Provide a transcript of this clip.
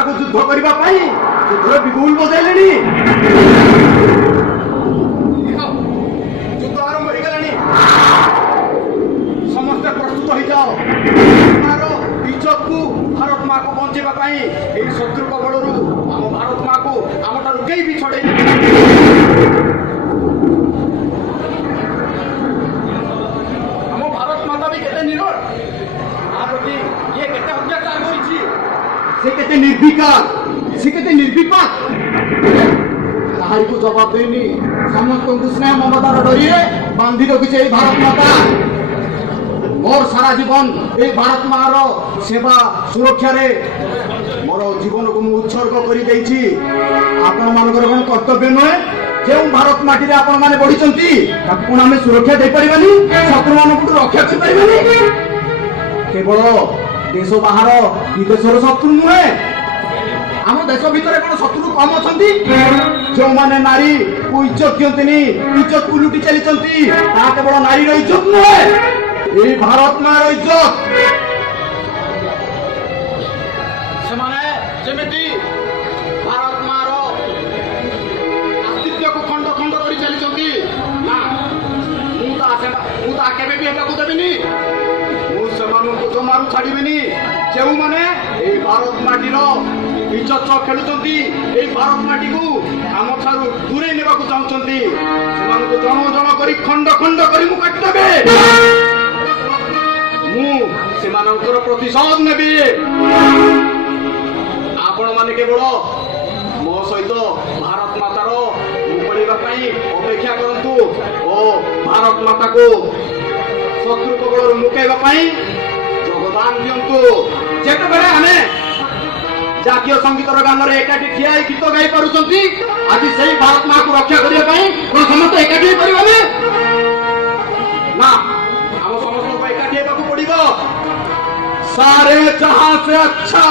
माता को युद्ध करने युद्ध बिगुल बजेले युद्ध आरंभ हो गलानी समस्त प्रस्तुत हो जाओ इज्जत को भारत माँ को बचाई शत्रु कबल आम भारत माँ को आम ठार कई भी छड़े आम भारत माता भी केते निरोड़ प्रति ये केते अत्याचार करिछि से केते निर्विकार से केते निर्विपाक काहारी को जवाब देनी समस्त को स्नेह ममतार डरिए बांधी रखिছে भारत माता मोर सारा जीवन ये भारत मार सेवा सुरक्षा रे मोर जीवन को मु उत्सर्ग कर देछि आपण मानकर कोन कर्तव्य नय जे भारत माटी रे आपण माने बढ़िचंती ताकू कोन हमें सुरक्षा दे परिबानी शत्रु मान को रक्षा कर परिबानी केवल देश बाहर विदेशर शत्रु नुहे आम देश भितर कौन शत्रु कम अच्छी जो माने नारी को इज्जत दियंतिनी इज्जत को लुटी चली केवल नारी इज्जत नुहे ये भारत मार इज्जत से माने जेमिति भारत मार अस्तित्व को खंड खंड कर चली ना मुझे केवे भी हेबाकू देबिनी जो मारू छाड़बेनि जो मैंने भारत माटीर इज्जत खेलुंट ये भारत माटी को आम ठार दूरे ने चाहते जन जन कर खंड खंड कर काटिदेवे मुझे प्रतिशोध नेबी आपण मैंने केवल मो सहित भारत मातार मुकड़ाई अपेक्षा करंतु ओ भारत माता को शत्रु कबल मुकैवाई योगदान दिंतु जेते आमे जातीय संगीतर गान रे एकाठी ठिया गीत गाई पारुचंती आज से भारत माँ को रक्षा करने समस्त एकाठी पारे ना आम समस्त एकाठी होगा पड़ो सारे जहां से अच्छा